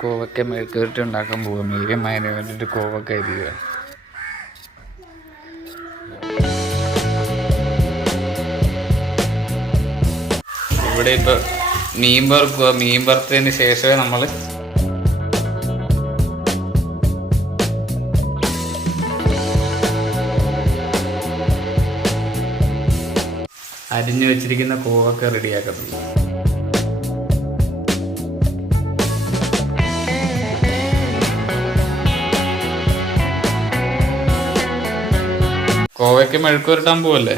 കോവക്ക മെഴുക്കുരുട്ടി ഉണ്ടാക്കാൻ പോകും മീരിയം അതിന് വേണ്ടിട്ട് കോവക്ക അരിയുക. ഇവിടെ ഇപ്പൊ മീൻ പറക്കുക മീൻ പറത്തതിന് ശേഷമേ നമ്മൾ അരിഞ്ഞു വെച്ചിരിക്കുന്ന കോവക്ക റെഡിയാക്കത്തുള്ളൂ. കോവയ്ക്ക് മെഴുക്ക് പുരട്ടാൻ പോവല്ലേ?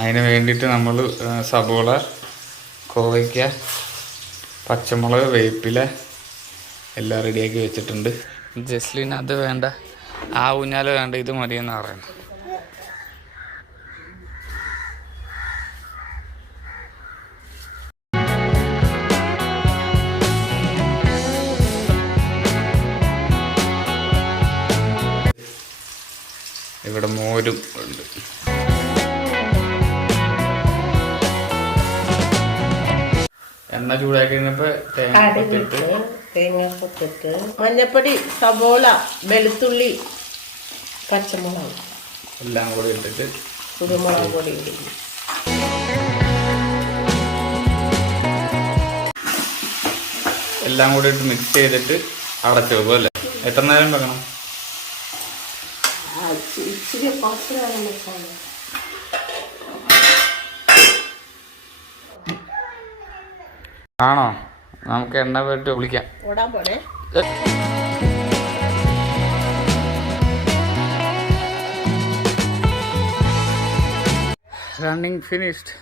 അതിന് വേണ്ടിയിട്ട് നമ്മൾ സബോള കോവയ്ക്ക പച്ചമുളക് വേപ്പില എല്ലാം റെഡിയാക്കി വെച്ചിട്ടുണ്ട്. ജസ്ലിന് അത് വേണ്ട. ആ ഊഞ്ഞാൽ വേണ്ട ഇത് മതിയെന്ന് പറയുന്നു. ഇവിടെ മോരും ഉണ്ട്. എണ്ണ ചൂടാക്കി തേങ്ങ തേങ്ങ മഞ്ഞപ്പൊടി സവോള വെളുത്തുള്ളി പച്ചമുളക്. എല്ലാം കൂടി ഇട്ടിട്ട് കുരുമുളക് കൂടി ഇടും. എല്ലാം കൂടി ഇട്ട് മിക്സ് ചെയ്തിട്ട് അടച്ചു വെക്കും അല്ലേ? എത്ര നേരം വെക്കണം? ഇച്ചിരി കുറച്ച് നേരം വെച്ചാൽ. ആണോ? നമുക്ക് എണ്ണ പോയിട്ട് വിളിക്കാം. ഓടാൻ പോണേ. Running finished